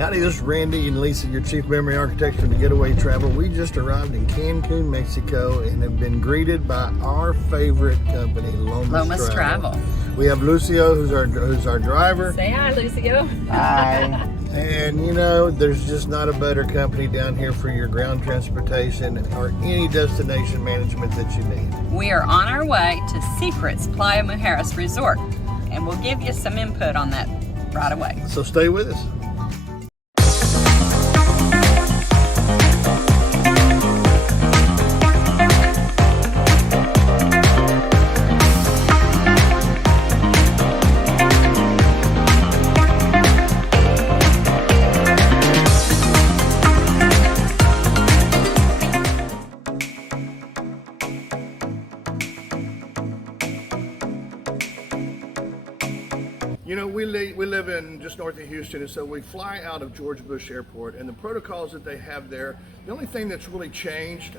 Howdy, this is Randy and Lisa, your Chief Memory Architects from the Getaway Travel. We just arrived in Cancun, Mexico, and have been greeted by our favorite company, Lomas Travel. We have Lucio, who's our driver. Say hi, Lucio. Hi. And you know, there's just not a better company down here for your ground transportation or any destination management that you need. We are on our way to Secret's Playa Mujeres Resort, and we'll give you some input on that right away. So stay with us. You know, we live in just north of Houston, and so we fly out of George Bush Airport, and the protocols that they have there, the only thing that's really changed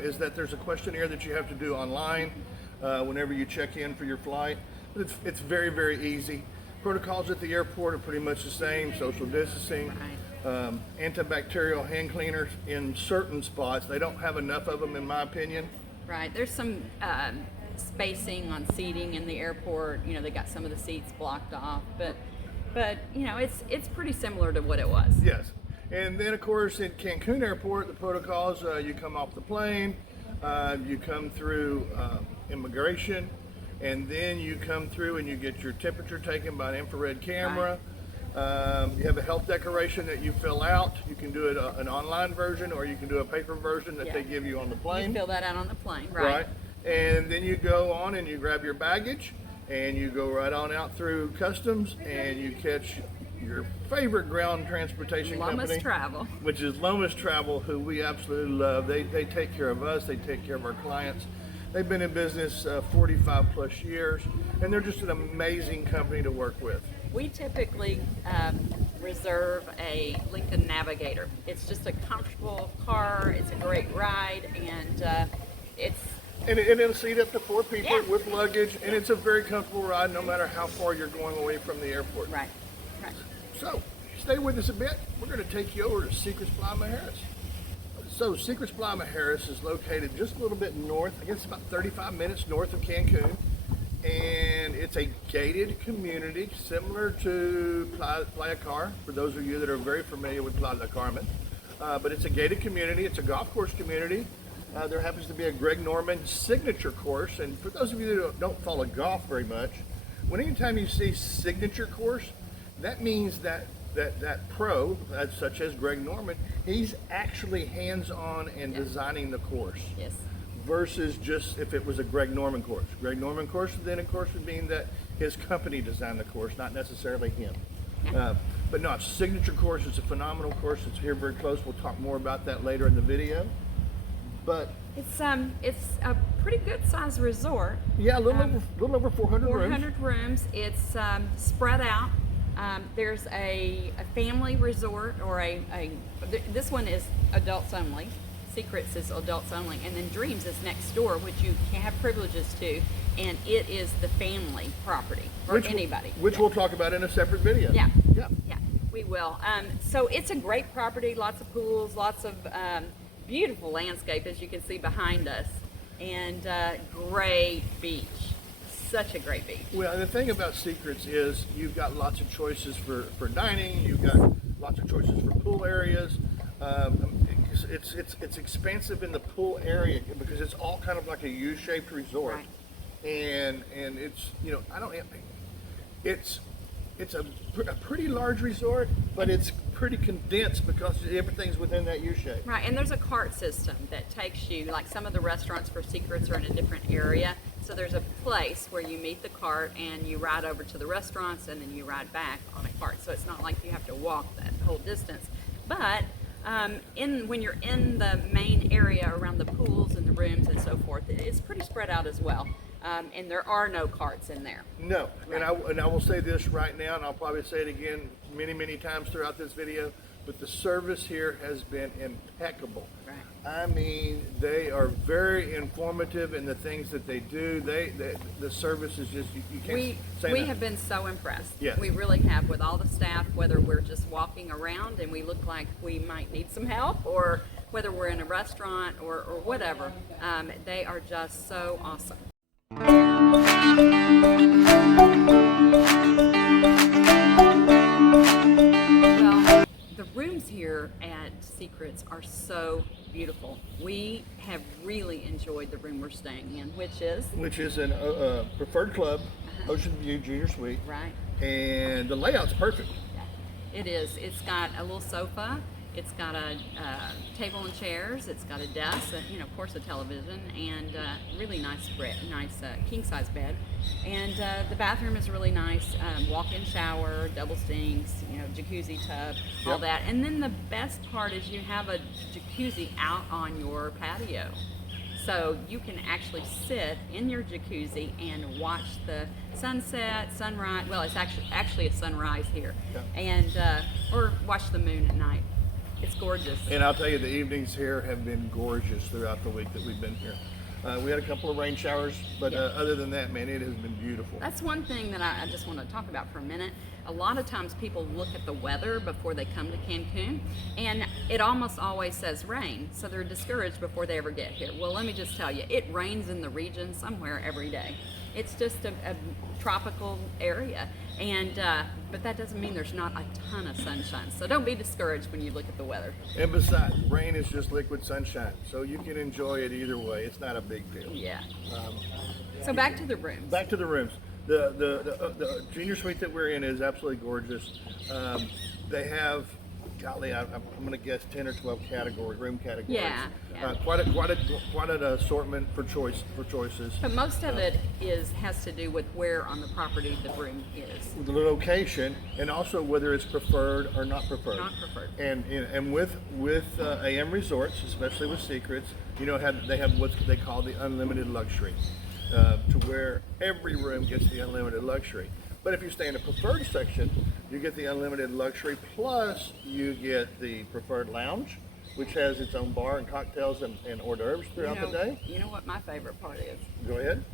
is that there's a questionnaire that you have to do online whenever you check in for your flight. But it's very, very easy. Protocols at the airport are pretty much the same: social distancing, antibacterial hand cleaners in certain spots. They don't have enough of them, in my opinion. Right, there's some spacing on seating in the airport. You know, they got some of the seats blocked off, but you know, it's pretty similar to what it was. Yes, and then of course in Cancun Airport, the protocols: you come off the plane, you come through immigration, and then you come through and you get your temperature taken by an infrared camera. Right. You have a health declaration that you fill out. You can do it an online version, or you can do a paper version that they give you on the plane. You fill that out on the plane, right? And then you go on and you grab your baggage, and you go right on out through customs, and you catch your favorite ground transportation company, Lomas Travel, which is Lomas Travel, who we absolutely love. They take care of us. They take care of our clients. They've been in business 45 plus years, and they're just an amazing company to work with. We typically reserve a Lincoln Navigator. It's just a comfortable car. It's a great ride, and it'll seat up to 4 people with luggage, and it's a very comfortable ride no matter how far you're going away from the airport. Right. So, stay with us a bit. We're going to take you over to Secret's Playa Mujeres. So, Secret's Playa Mujeres is located just a little bit north, I guess about 35 minutes north of Cancun, and it's a gated community similar to Playa Car, for those of you that are very familiar with Playa del Carmen. But it's a gated community. It's a golf course community. There happens to be a Greg Norman signature course, and for those of you that don't follow golf very much, anytime you see signature course, that means that pro, such as Greg Norman, he's actually hands-on and designing the course. Yes. Versus just if it was a Greg Norman course. Greg Norman course then of course would mean that his company designed the course, not necessarily him. But no, signature course is a phenomenal course. It's here very close. We'll talk more about that later in the video. But it's a pretty good sized resort. Yeah, a little over 400 rooms. 400 rooms. It's spread out. There's a family resort, or this one is adults only. Secrets is adults only, and then Dreams is next door, which you can have privileges to, and it is the family property for anybody. Which we'll talk about in a separate video. Yeah, we will. So it's a great property, lots of pools, lots of beautiful landscape, as you can see behind us, and great beach. Such a great beach. Well, and the thing about Secrets is you've got lots of choices for dining. You've got lots of choices for pool areas. It's expansive in the pool area because it's all kind of like a U-shaped resort, and it's, you know, it's a pretty large resort, but it's pretty condensed because everything's within that U-shape. Right, and there's a cart system that takes you, like some of the restaurants for Secrets are in a different area, so there's a place where you meet the cart and you ride over to the restaurants and then you ride back on a cart, so it's not like you have to walk that whole distance. But when you're in the main area around the pools and the rooms and so forth, it's pretty spread out as well. And there are no carts in there. No, right. And I will say this right now, and I'll probably say it again many times throughout this video. but the service here has been impeccable. Right. I mean, they are very informative in the things that they do. The service is just, you can't say We that. have been so impressed. Yes. We really have, with all the staff, whether we're just walking around and we look like we might need some help, or whether we're in a restaurant or whatever. They are just so awesome. Well, the rooms here at Secrets are so beautiful. We have really enjoyed the room we're staying in, which is An preferred club, Ocean View Junior Suite. right. And the layout's perfect. Yeah, it is. It's got a little sofa. It's got a table and chairs. It's got a desk, of course, a television, and really nice king size bed. And the bathroom is really nice. Walk-in shower, double sinks, jacuzzi tub, all Yep. that. And then the best part is you have a jacuzzi out on your patio. So you can actually sit in your jacuzzi and watch the sunset, sunrise. Well, it's actually a sunrise here, Yeah. and or watch the moon at night. It's gorgeous. And I'll tell you, the evenings here have been gorgeous throughout the week that we've been here. We had a couple of rain showers, but other than that, man, it has been beautiful. That's one thing that I just want to talk about for a minute. A lot of times people look at the weather before they come to Cancun, and it almost always says rain, so they're discouraged before they ever get here. Well, let me just tell you, it rains in the region somewhere every day. It's just a tropical area, and but that doesn't mean there's not a ton of sunshine. So don't be discouraged when you look at the weather. And besides, rain is just liquid sunshine, so you can enjoy it either way. It's not a big deal. Yeah. So back to the rooms. Back to the rooms. The junior suite that we're in is absolutely gorgeous. They have, golly, I'm going to guess 10 or 12 room categories. Yeah. Quite an assortment for choices. But most of it has to do with where on the property the room is. The location, and also whether it's preferred or not preferred. Not preferred. And with AM Resorts, especially with Secrets, they have what they call the unlimited luxury, to where every room gets the unlimited luxury. But if you stay in the preferred section, you get the unlimited luxury, plus you get the preferred lounge, which has its own bar and cocktails and hors d'oeuvres throughout the day. You know what my favorite part is? Go ahead.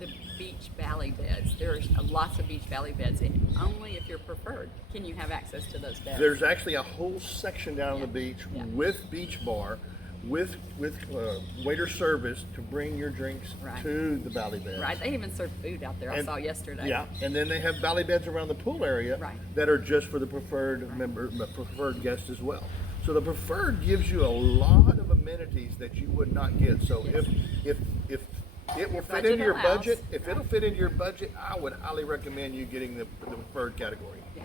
The beach valley beds. There's lots of beach valley beds, and only if you're preferred can you have access to those beds. There's actually a whole section down on the beach with beach bar, with waiter service to bring your drinks to the valley beds. Right, they even serve food out there. I saw yesterday. Yeah, and then they have valley beds around the pool area that are just for the preferred preferred guests as well. So the preferred gives you a lot of amenities that you would not get. So if it will fit into your budget, it'll fit into your budget, I would highly recommend you getting the preferred category. Yeah.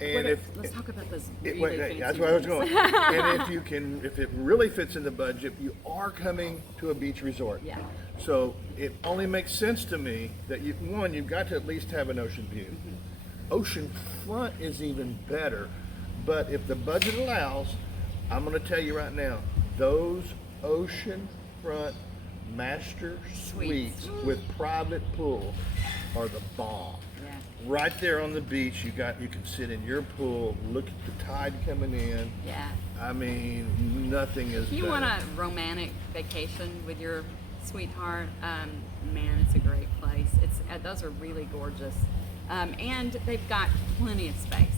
And let's talk about those that's where I was going. And if it really fits in the budget, you are coming to a beach resort. Yeah. So it only makes sense to me that you've got to at least have an ocean view. Oceanfront is even better, but if the budget allows, I'm going to tell you right now, those oceanfront master suites with private pool are the bomb. Yeah. Right there on the beach, you can sit in your pool, look at the tide coming in. Yeah. I mean, nothing is If you better. want a romantic vacation with your sweetheart, man, it's a great place. Those are really gorgeous, and they've got plenty of space,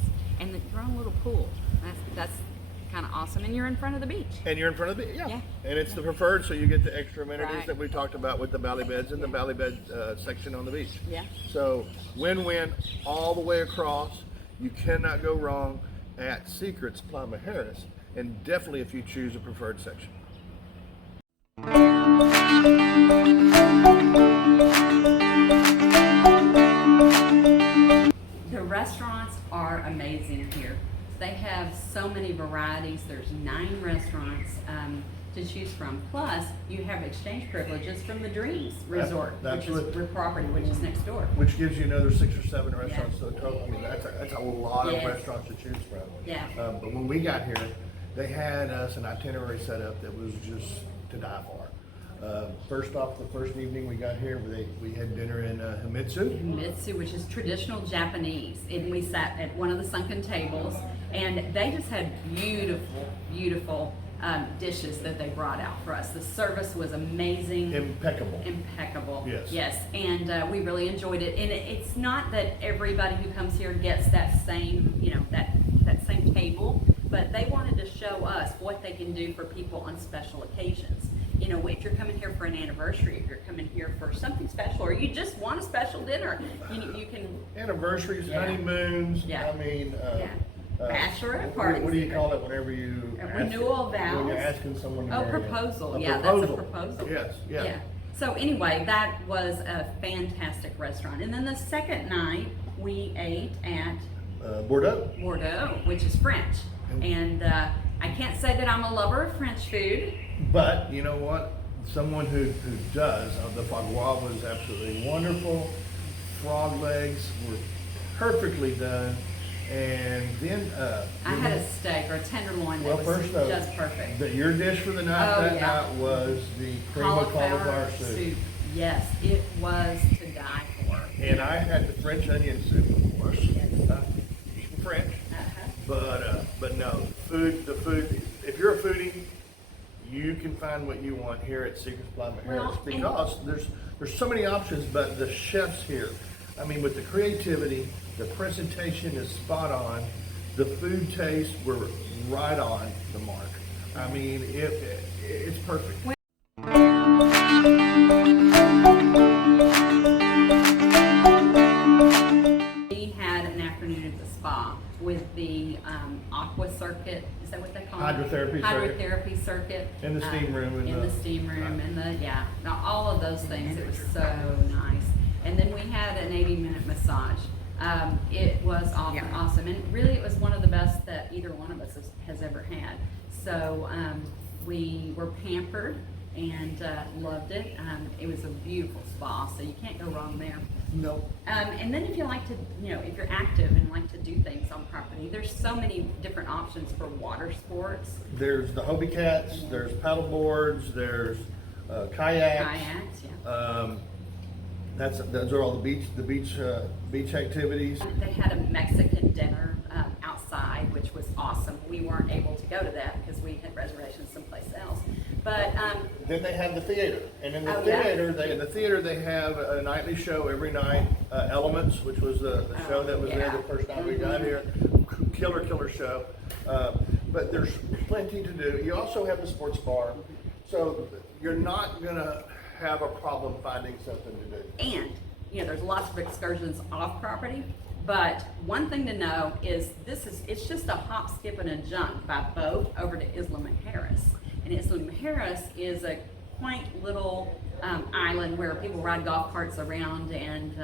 and your own little pool. That's kind of awesome, and you're in front of the beach. And you're in front of the Yeah. And it's the preferred, so you get the extra amenities Right. that we talked about with the valley beds and the valley bed section on the beach. Yeah. So win-win all the way across. You cannot go wrong at Secrets Playa Mujeres, and definitely if you choose a preferred section. The restaurants are amazing here. They have so many varieties. There's 9 restaurants to choose from. Plus, you have exchange privileges from the Dreams Resort, That's which is property, which is next door. Which gives you another 6 or 7 restaurants to the total. I mean, that's a lot of Yes. restaurants to choose from. Yeah. But when we got here, they had us an itinerary set up that was just to die for. First off, the first evening we got here, we had dinner in Himitsu. Mitsu, which is traditional Japanese. And we sat at one of the sunken tables, And they just had beautiful, beautiful dishes that they brought out for us. The service was amazing. Impeccable. Yes. And we really enjoyed it. And it's not that everybody who comes here gets that same, that same table, but they wanted to show us what they can do for people on special occasions. If you're coming here for an anniversary, if you're coming here for something special, or you just want a special dinner, you can. Anniversaries, honeymoons. Yeah. I mean. Bachelorette parties. What do you call it whenever you renewal vows? When you're asking someone to marry proposal. you. That's a proposal. Yes. Yeah. Yeah. So anyway, that was a fantastic restaurant. And then the second night we ate at Bordeaux, which is French. And I can't say that I'm a lover of French food. But you know what? Someone who does. The foie gras was absolutely wonderful. Frog legs were perfectly done. And then I had a steak or a tenderloin that was first though, just perfect. Your dish for the night night was the cream of cauliflower soup. Yes, it was to die for. And I had the French onion soup, of course. Yes. French. But no, the food. If you're a foodie, you can find what you want here at Secrets Playa Mujeres because there's so many options. But the chefs here, I mean, with the creativity. The presentation is spot on. The food tastes were right on the mark. I mean, it's perfect. We had an afternoon at the spa with the aqua circuit. Is that what they call it? Hydrotherapy circuit. In the steam room. In the steam room. Now all of those things. It was so nice. And then we had an 80-minute massage. It was awesome, and really it was one of the best that either one of us has ever had. So we were pampered and loved it. It was a beautiful spa, so you can't go wrong there. No. And then if you like to, if you're active and like to do things on property, there's so many different options for water sports. There's the Hobie Cats, there's paddle boards, there's kayaks. Those are all the beach activities. They had a Mexican dinner outside, which was awesome. We weren't able to go to that because we had reservations someplace else. But then they have the theater, and in the theater they have a nightly show every night. Elements, which was the show that was there the first time we got here. Killer show. But there's plenty to do. You also have the sports bar, so you're not gonna have a problem finding something to do. And there's lots of excursions off property, but one thing to know is it's just a hop, skip, and a jump by boat over to Isla Mujeres. And Isla Mujeres is a quaint little island where people ride golf carts around, and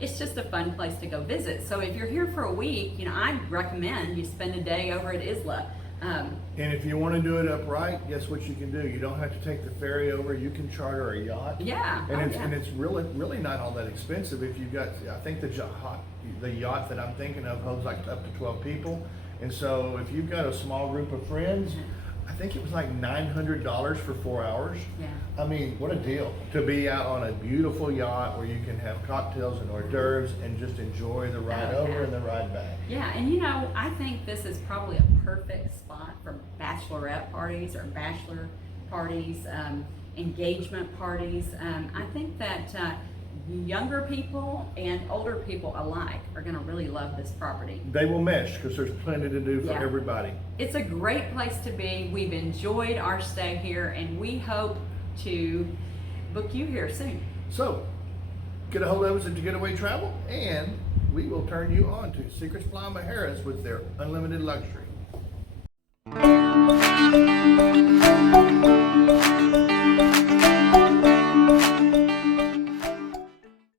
it's just a fun place to go visit. So if you're here for a week, I'd recommend you spend a day over at Isla. And if you want to do it upright, guess what you can do? You don't have to take the ferry over. You can charter a yacht. Yeah. And it's really not all that expensive. If you've got, I think the yacht that I'm thinking of holds like up to 12 people. And so if you've got a small group of friends, I think it was like $900 for 4 hours. Yeah. I mean, what a deal to be out on a beautiful yacht where you can have cocktails and hors d'oeuvres and just enjoy the ride over and the ride back. Yeah, and I think this is probably a perfect spot for bachelorette parties or bachelor parties, engagement parties. I think that younger people and older people alike are going to really love this property. They will mesh because there's plenty to do for everybody. It's a great place to be. We've enjoyed our stay here, and we hope to book you here soon. So, get a hold of us at Getaway Travel, and we will turn you on to Secrets Playa Mujeres with their unlimited luxury.